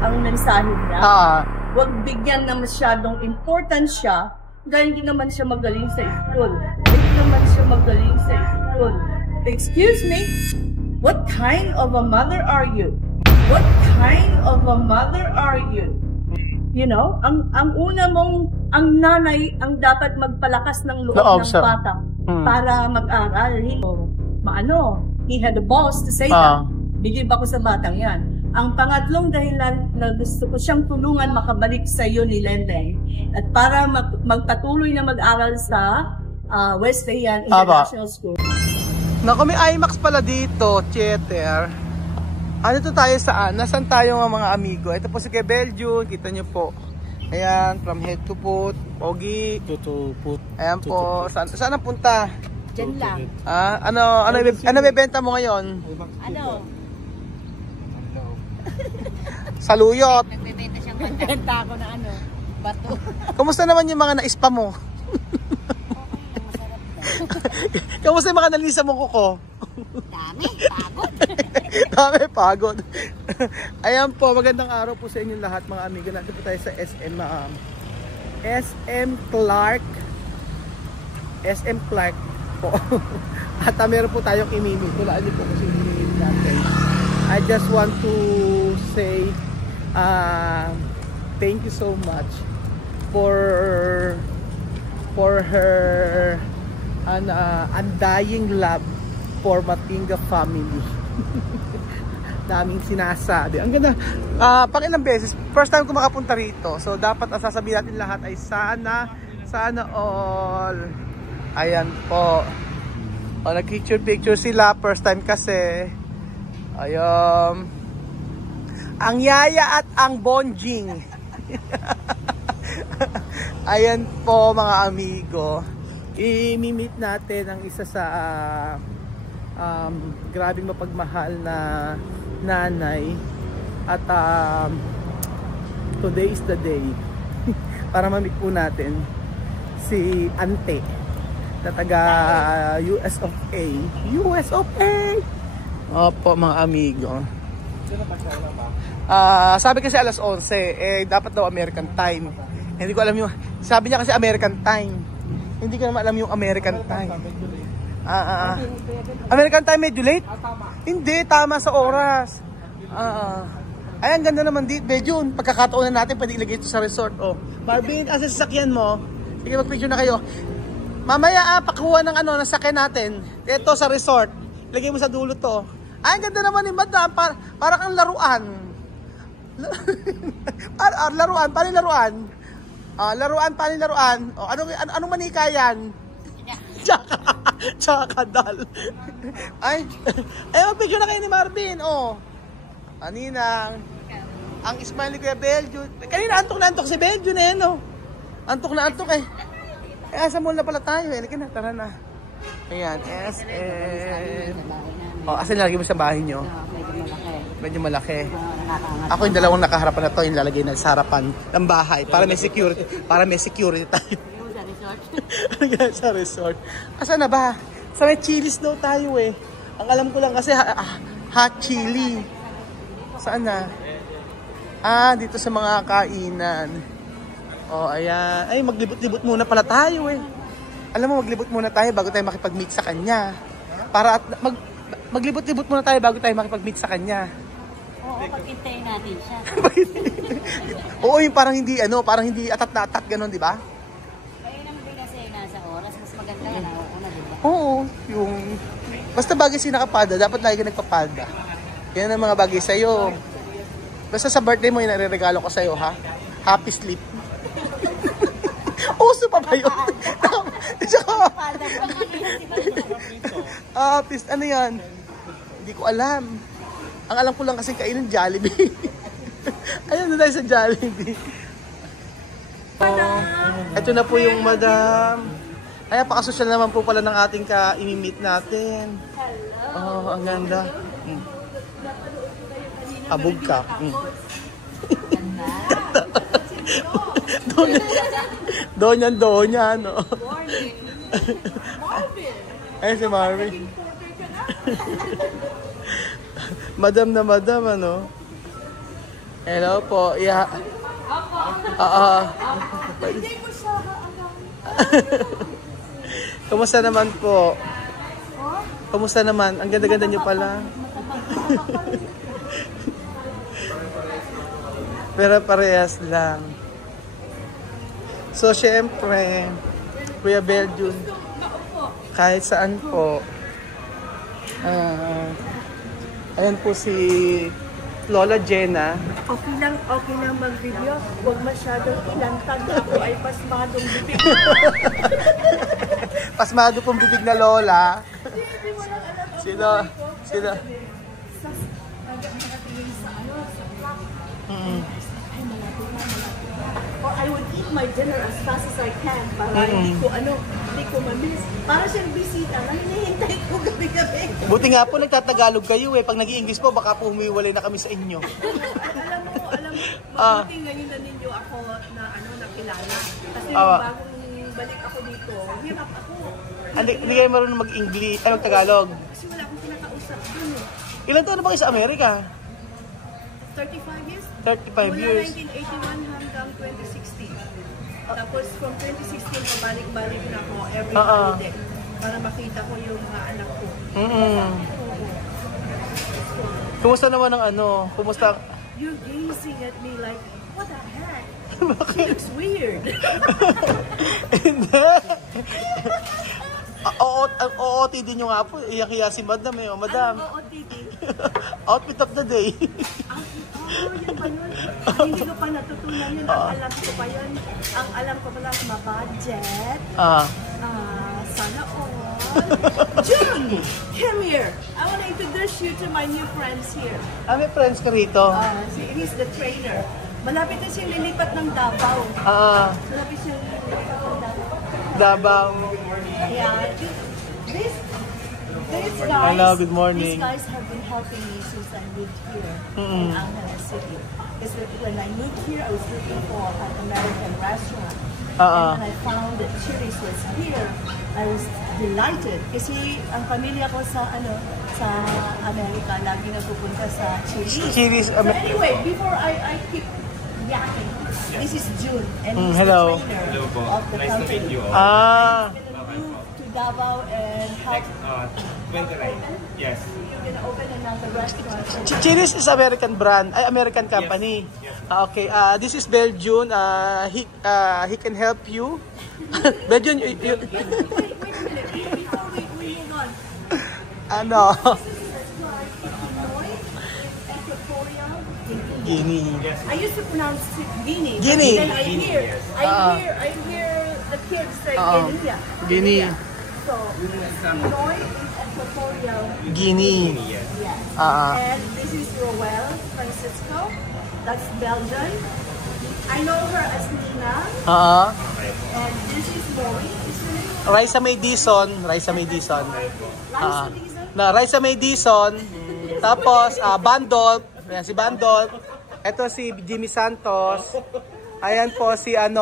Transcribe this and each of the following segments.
ang mensahe niya. Huwag bigyan na masyadong importansya dahil hindi naman siya magaling sa school. Hindi naman siya magaling sa school. Excuse me? What kind of a mother are you? What kind of a mother are you? You know, ang una mong, ang nanay ang dapat magpalakas ng loob ng bata para mag-aral. He had the balls to say that. Bigyan ba ko sa batang yan? Ang pangatlong dahilan na gusto ko siyang tulungan makabalik sa iyo ni Lendeng at para magpatuloy na mag-aral sa Wesleyan International School. Naku, may IMAX pala dito, Cheter. Ano to tayo saan? Nasaan tayo mga amigo? Ito po si Belgium, kita nyo po. Ayan, from head to foot, Pogi. Ayan po, saan ang punta? Diyan lang. Ano bebenta mo ngayon? Ano? Saluyot. Nagbebenta siyang benta ako na ano, bato. Kamusta naman yung mga na-spa mo? Kamusta yung mga nalisa mo kuko? Dami, pagod. Dami, pagod. Ayan po, magandang araw po sa inyong lahat mga amigo. Nandito po tayo sa SM Clark. SM Clark po. At meron po tayong imimit. Tulaan niyo po kasi imimit natin. I just want to say thank you so much for her undying love for Matinga family. Daming sinasabi. Ang ganda. Pang ilang beses, first time ko makapunta rito. So dapat ang sasabihin natin lahat ay sana all. Ayan po. Nag-picture sila first time kasi. Ayun. Ang yaya at ang bonjing. Ayan po mga amigo. I-meet natin ang isa sa grabing mapagmahal na nanay. At today is the day para ma-meet po natin si Ante na taga US of A. US of A! Opo mga amigo. Sabi kasi alas 11, dapat daw American time. Hindi ko alam yung, sabi niya kasi American time. Hindi ko naman alam yung American time. American time medyo late? Hindi, tama sa oras. Ay, ang ganda naman dito, Bejun. Pagkakataon na natin, pwede ilagay ito sa resort. Marvin, asa sasakyan mo? Sige, mag-picture na kayo. Mamaya, pakuha ng ng sakyan natin. Ito sa resort. Lagay mo sa dulo to. Ay, ang ganda naman ni Madam. Para kang laruan. Laruan, paano laruan? Paano laruan? Anong manika yan? Tsaka-dal. Ay, mag-picture na kayo ni Marvin. Aninang. Ang smile ni Kuya Belgium. Kanina antok na antok si Belgium Antok na antok eh. Sa mall na pala tayo. Halika na, tara na. Ayan, SM. Asan nalagay mo sa bahay nyo? Medyo malaki. Ako yung dalawang nakaharapan na to, yung lalagay na sa harapan ng bahay. Para may security. Para may security tayo. Sa resort. Asan na ba? Sa may chilies daw tayo eh. Ang alam ko lang kasi hot chili. Saan na? Dito sa mga kainan. Ayan. Ay, maglibot-libot muna pala tayo eh. Alam mo, maglibot muna tayo bago tayo makipag-meet sa kanya. Para maglibot-libot muna tayo bago tayo makipag-meet sa kanya. Oo, pag-hintayin natin siya. Oo, yung parang hindi atat na atat ganun, di ba? Kaya naman din kasi nasa oras, mas maganda yan ako na, di ba? Oo, yung basta bagay sinakapada, dapat lagi ka nagpapada. Yan ang mga bagay sa'yo. Basta sa birthday mo, yung nare-regalo ko sa'yo, ha? Happy sleep. Uso pa ba yun? Ano yan? Hindi ko alam. Ang alam ko lang kasi kainin Jollibee. Ayun na tayo sa Jollibee. Ito na po yung madam. Ay, pakasosyal naman po pala ng ating ka-imi-meet natin. Ang ganda. Abog ka. Doon yan, no? Ay, si Marvin. Madam na madam, ano? Hello po. Yeah. Hindi mo siya Kamusta naman po? Kamusta naman? Ang ganda-ganda niyo pala. Pero parehas lang. So, syempre, Kuya Beljun, kahit saan po, ayan po si Lola Jenna. Okay lang mag-video. Huwag masyadong ilantad. Ako ay pasmadong bibig. Pasmado pong bibig na Lola. Hindi mo lang alam. Sino? Or I would eat my dinner as fast as I can para hindi ko mamiss. Para siyang bisita na hinihintay ko gabi-gabi. Buti nga po nagtatagalog kayo eh. Pag nag-i-English po, baka po humiwalay na kami sa inyo. alam mo, mabuti ngayon na ninyo ako na nakilala. Kasi nung bagong balik ako dito, hirap ako. Hindi kayo marunong mag-English, ay mag-Tagalog. Kasi wala akong pinakausap dun eh. Ilan taon na ba kayo sa Amerika? 35 years? 35 years. Mula 1981 hanggang 2016. Tapos from 2016, pabalik-balik na ako every holiday para makita ko yung mga anak ko. Kumusta naman ang Kumusta? You're gazing at me like, what the heck? She looks weird. Hindi. Ang OOTD nyo nga po. Iyak-iya si Madam eh. Madam. Ano OOTD? Outfit of the day. Yan ba yun? Hindi ko pa natutunan yun. Ang alam ko pa yun. Ang alam ko pala ma-budget. Sana all. June! Come here! I want to introduce you to my new friends here. May friends ka rito? He's the trainer. Malapit na siyang lilipat ng Davao. Malapit siyang lilipat ng Davao. Yeah. These guys, hello, good morning. These guys have been helping me since I moved here in Angeles City. Because when I moved here, I was looking for an American restaurant. And when I found that Chili's was here, I was delighted. Kasi ang pamilya ko sa Amerika, lagi napupunta sa Chili's. So anyway, before I keep yakking, this is June, and he's the trainer of the nice company. to meet you all. To Davao and help. 29. Yes. You're gonna open another restaurant. Chili's is American brand, American company. Yes. Okay, this is Beljun. He can help you. Beljun, Wait a minute. Before we move on. Ano? Guinea. I used to pronounce it Guinea. Guinea. Then I hear the kids say Guinea. Guinea. So, Pinoy is Equatorial Guinea. Yes. Yes. And this is Roel Francisco. That's Belgian. I know her as Nina. And this is Maureen. Raisa May Dizon. Raisa May Dizon. Raisa May Dizon. Tapos, Bandol. Ayan, si Bandol. Ito si Jimmy Santos. Ayan po si yung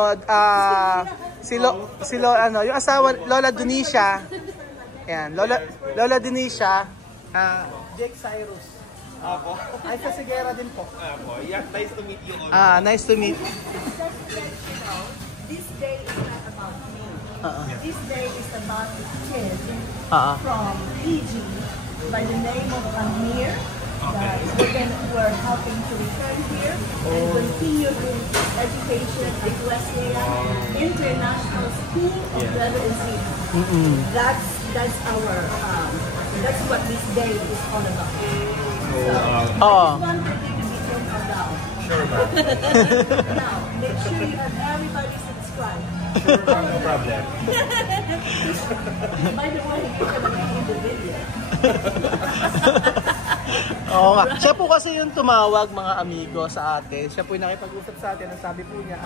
asawa Lola Dunisha. Ayan, Lola Dunisha. Jake Cyrus. Ako. Ay, Kasigera din po. Ako. Yeah, nice to meet you all. Nice to meet. This day is not about me. This day is about a kid from Fiji by the name of Amir. We're helping to return here and continue his education at Wesleyan International School of Residency. That's what this day is all about. So, I just wanted you to be turned down. Sure, ma'am. Now, make sure you have everybody subscribe. No problem. By the way, you're gonna be in the video. Oo nga. Siya po kasi yung tumawag mga amigo sa atin. Siya po yung nakipag-usap sa atin. Ang sabi po niya,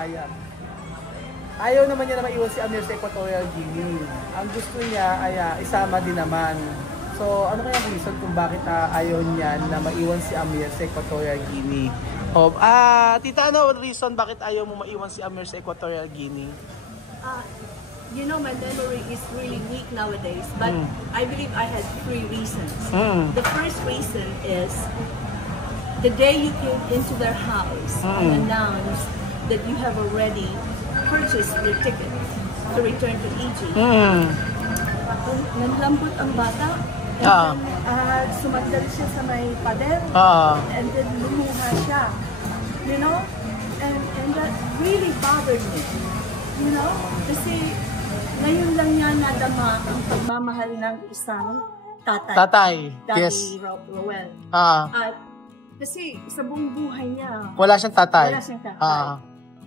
ayaw naman niya na maiwan si Amir sa Equatorial Guinea. Ang gusto niya ay isama din naman. So, ano kaya ang reason kung bakit ayaw niya na maiwan si Amir sa Equatorial Guinea? Tita, ano ang reason bakit ayaw mo maiwan si Amir sa Equatorial Guinea? You know, my memory is really weak nowadays, but I believe I had 3 reasons. The first reason is the day you came into their house and announced that you have already purchased your ticket to return to Egypt, nanlambot ang bata. And then, sumandal siya sa may pader. And then lumuha siya. You know? And that really bothered me. You know? Kasi ngayon lang niya nadama ang pagmamahal ng isang tatay. Yes. Rowell. At kasi sa buong buhay niya, wala siyang tatay.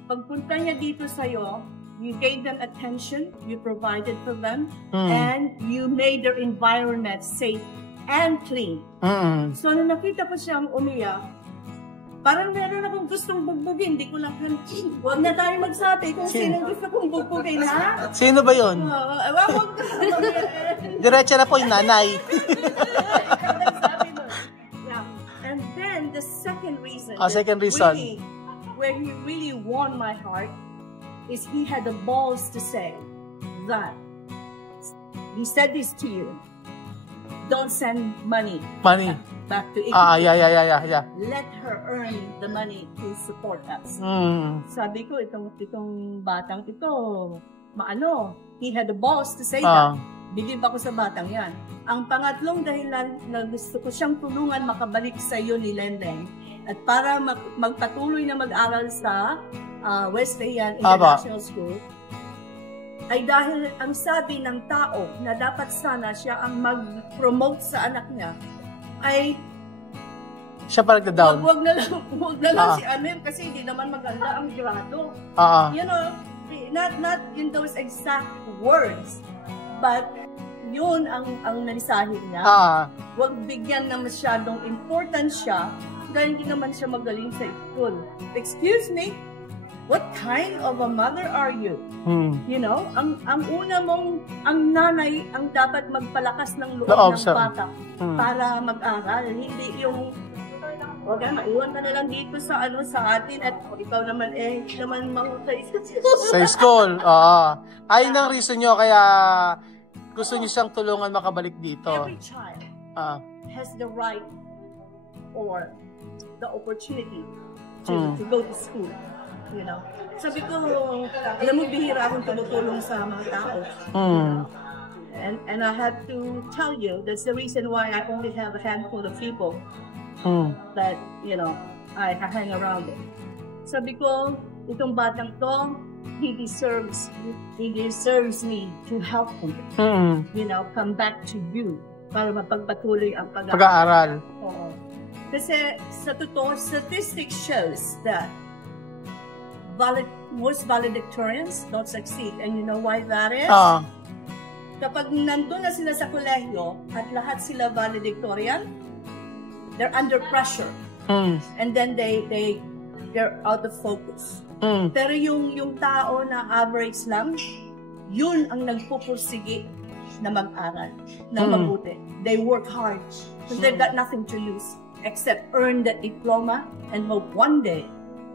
Pagpunta niya dito sa'yo, you gave them attention, you provided for them, and you made their environment safe and clean. So, nung nakita ko siyang umiyak, parang meron akong gustong bugbugin. Hindi ko lang, huwag na tayo magsabi kung sino gusto kong bugbugin, ha? Sino ba yun? Diretso na po yung nanay. And then, the second reason, really, where he really won my heart, is he had the balls to say that he said this to you: don't send money back to Egypt. Yeah. Let her earn the money to support us. Sabi ko, itong batang ito, he had the balls to say that. Believe ako sa batang yan. Ang pangatlong dahilan na gusto ko siyang tulungan makabalik sa iyo ni Lendeng at para magpatuloy na mag-aral sa Wesleyan International School, ay dahil ang sabi ng tao na dapat sana siya ang mag-promote sa anak niya, ay siya pa nagda-down. Huwag na lang si Amir kasi hindi naman maganda ang grado. You know, not in those exact words, but yun ang mensahe niya. Huwag bigyan na masyadong important siya dahil hindi naman siya magaling sa school. Excuse me? What kind of a mother are you? You know, ang una mong, ang nanay ang dapat magpalakas ng loob ng bata para mag-aral. Hindi yung, wag na, maiwan ka na lang dito sa atin at ikaw naman hindi naman mahusay sa school. Ayun ang reason nyo kaya gusto niyo siyang tulungan makabalik dito. Every child has the right or the opportunity to go to school. You know, sabi ko, alam mo, bihira akong tumutulong sa mga tao. And I have to tell you, that's the reason why I only have a handful of people that, you know, I hang around with. Sabi ko, itong batang to, he deserves me to help him. You know, come back to you para mapagpatuloy ang pag-aaral. Oo. Kasi sa totoo, statistics shows that most valedictorians don't succeed. And you know why that is? Kapag nandun na sila sa kolehiyo at lahat sila valedictorian, they're under pressure. And then they're out of focus. Pero yung tao na average lang, yun ang nagpupursige na mag-aral, na mabuti. They work hard. Because they've got nothing to lose except earn that diploma and hope one day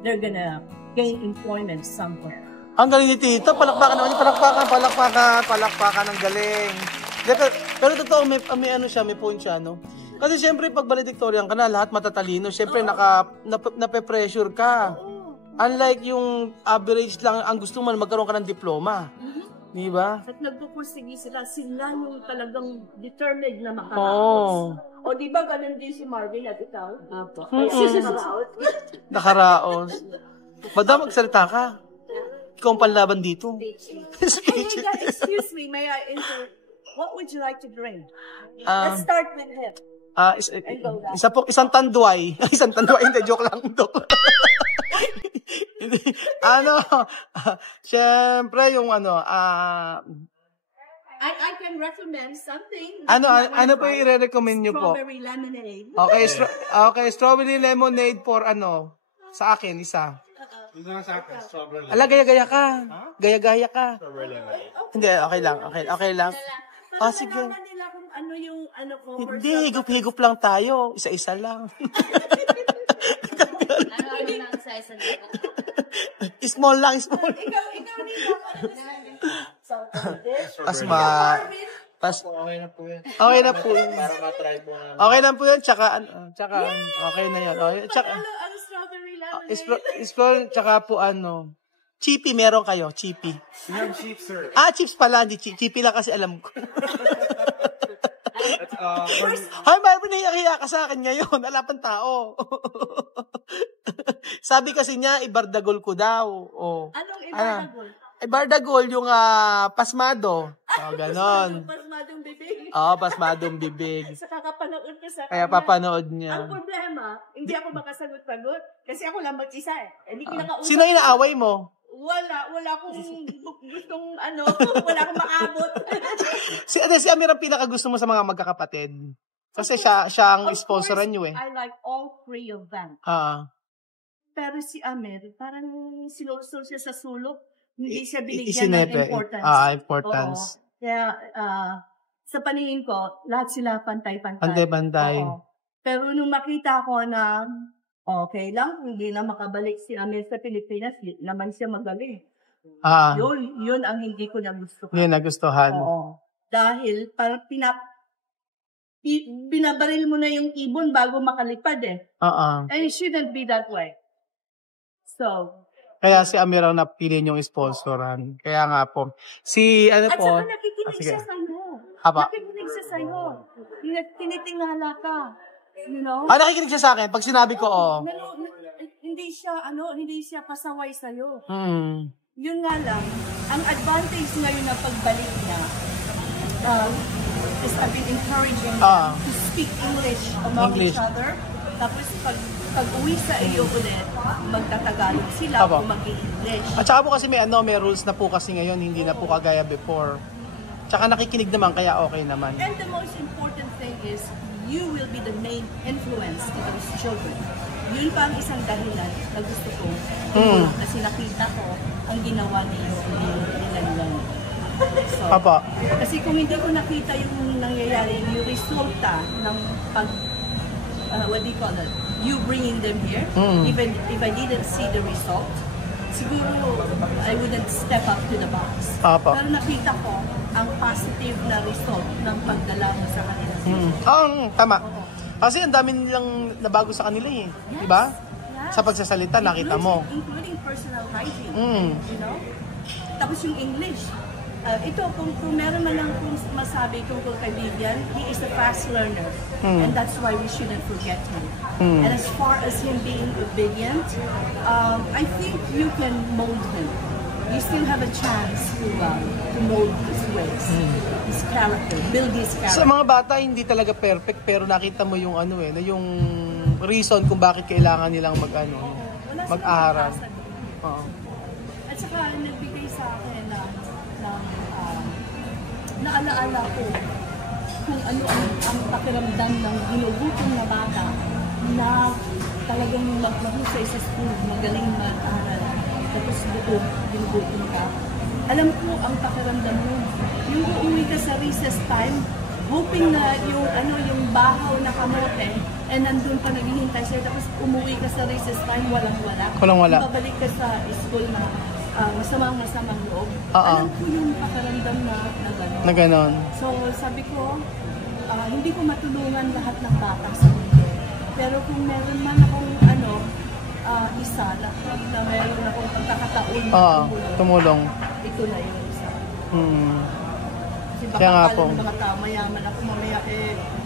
they're gonna gain employment somewhere. Ang galing ni Tito, palakpakan naman yung palakpakan ng galing. Pero totoo, may ano siya, may point siya, no? Kasi siyempre, pag valedictorian ka na, lahat matatalino, siyempre nape-pressure ka. Unlike yung average lang, ang gusto mo, magkaroon ka ng diploma. Di ba? At nagpupursige sila yung talagang determined na makaraos. O di ba ganun din si Marvin at ikaw? Apo. Nakaraos. Madam, magsalita ka. Ikaw ang panlaban dito. Excuse me, may I interrupt? What would you like to drink? Let's start with him. Isang tanduay. Isang tanduay, hindi, joke lang. Siyempre, yung I can recommend something. Ano po yung i-recommend nyo po? Strawberry lemonade. Okay, strawberry lemonade for sa akin, isa. Ito na sa akin, strawberry lemonade. Ala, gaya-gaya ka. Gaya-gaya ka. Strawberry lemonade. Hindi, okay lang. Sige. Nila kung ano yung ko. Hindi, higup-higup lang tayo. Isa-isa lang. Ano lang isa-isa lang? Small lang, small. Ikaw dito. Asma. Okay na po yan. Okay na po yun. Para matry mo na. Okay na po yun, tsaka okay na yun. Okay, tsaka, Ano strawberry lemonade? tsaka po chippy meron kayo, chippy. We have sheep, sir. Chips pala, hindi chippy lang kasi alam ko. That's, Ay, Marvin, nahiya ka sa akin ngayon. Wala pang tao. Sabi kasi niya, ibardagol ko daw. Oh. Anong ibardagol? Ibardagol, yung pasmado. Ganon. Pasmadong bibig. Pasmadong bibig. Sa kakapanood ko sa Kaya papanood niya. Ang problema, hindi ako makasagot-sagot. Kasi ako lang mag-isa eh. Hindi kinakausap. Sino inaaway mo? Wala akong gustong wala akong maabot. Si Amir ang pinakagusto mo sa mga magkakapatid. Kasi siya ang sponsoran niyo eh. I like all three of them. Pero si Amir, parang sinulsul siya sa sulok. Hindi siya binigyan ng importance. Importance. Oo. Kaya, sa paningin ko, lahat sila pantay-pantay. Pantay-pantay. Oo. Pero nung makita ko na okay lang, hindi na makabalik si Amir sa Pilipinas, naman siya magaling. Yun ang hindi ko nagustuhan. Yun nagustuhan. Oo. Dahil parang binabaril mo na yung ibon bago makalipad eh. And it shouldn't be that way. So, kaya si Amir ang napili niyong sponsoran. Kaya nga po. At saka nakikinig siya sa'yo. Nakikinig siya sa'yo. Tinitingala ka. You know? Nakikinig siya sa akin. Pag sinabi ko, Hindi siya pasaway sa'yo. Yun nga lang, ang advantage ngayon na pagbalik niya, is I've been encouraging them to speak English among each other. Tapos pag uwi sa iyo ulit, magtatagalog sila o mag-English. At saka po kasi may rules na po kasi ngayon, hindi na po kagaya before. Tsaka nakikinig naman, kaya okay naman. And the most important thing is, you will be the main influence to those children. Yun pa ang isang dahilan na gusto ko. Kasi nakita ko ang ginawa niyo nilang. So, kasi kung hindi ko nakita yung nangyayari, yung resulta ng what do you call it? You bringing them here, even if I didn't see the result, siguro I wouldn't step up to the box. Pero nakita ko ang positive na result ng pagdala mo sa kanila. Tama. Kasi ang dami nilang nabago sa kanila eh. Yes. Diba? Yes. Sa pagsasalita, nakita mo. Including personal hygiene. You know? Tapos yung English. Ito, kung meron man lang kung masabi tungkol kay Vivian, he is a fast learner. And that's why we shouldn't forget him. And as far as him being obedient, I think you can mold him. You still have a chance to mold his ways, his character, build his character. Sa mga bata, hindi talaga perfect, pero nakita mo yung yung reason kung bakit kailangan nilang mag-aral. At saka, nagbigay sa akin naalaala ko kung ano ang pakiramdam ng ginugutom na bata na talagang mahusay sa school, magaling mag-aral. Tapos ginugutom ka. Alam ko ang pakiramdam mo. Yung uuwi ka sa recess time, hoping na yung bahaw na kamote, nandun pa naghihintay sa'yo, tapos umuwi ka sa recess time, walang-wala. Babalik ka sa school na masamang loob. Alam ko yung pakiramdam na gano'n. So, sabi ko, hindi ko matulungan lahat ng bata sa mundo. Pero kung meron man akong isa na meron akong pagkakataon tumulong. Ito na yung isa. Kasi baka kaya nga po. Mga tao, mayaman ako mamaya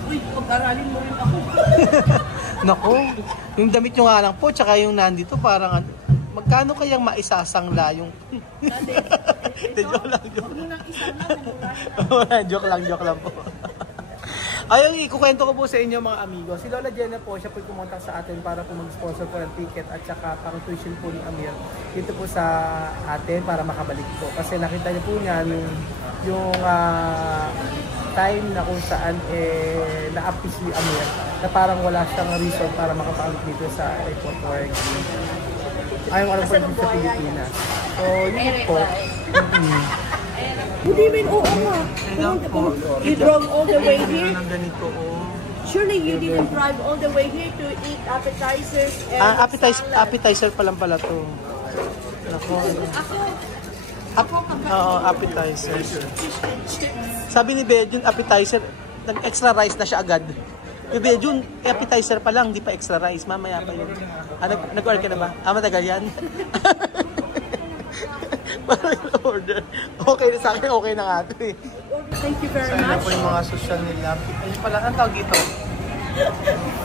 uy, pag-aralin mo rin ako. Naku, yung damit nyo nga lang po, tsaka yung nandito parang magkano kayang maisasangla yung... Joke lang. Joke lang po. Ayun, ikukwento ko po sa inyo mga amigo. Si Lola Jenna po, siya po kumontak sa atin para po mag-sponsor po ng ticket at saka pang tuition po ni Amir dito po sa atin para makabalik po. Kasi nakita niyo po niyan yung time na kung saan na-upis si Amir na parang wala siyang reason para makapalik dito sa airport work. Ayaw alam po dito sa Pilipinas. So, yun po. Hindi rin, oo nga. You drove all the way here? Surely you didn't drive all the way here to eat appetizers and appetizer pa lang pala to. Nako. Appetizer. Sabi ni Bejun, appetizer, nag-extra rice na siya agad. Yung Bejun, appetizer pa lang, di pa extra rice. Mamaya pa yun. Nag-order ka na ba? Matagal yan. Parang order. Okay, sa akin okay na nga ito eh. Thank you very Sana much. po yung mga social nila. Ayun pala, ang tawag dito?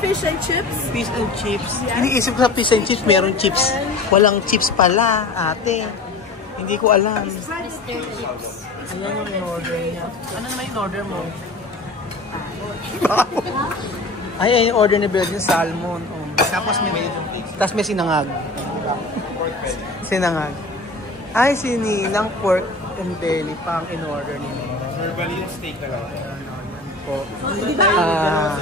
Fish and chips. Fish and chips. Iniisip ko sa fish and chips, meron chips. Walang chips pala, ate. Hindi ko alam. Mr. Chips. Ayan yung in-order niya. Ano naman yung order mo? Ay, ayun yung order ni Bird yung salmon. Oh. Tapos may sinangag. Sinangag. Ay, sininang pork and belly pa ang in-order niya. Verbally yung steak na lang. Po. Di ba? Ah.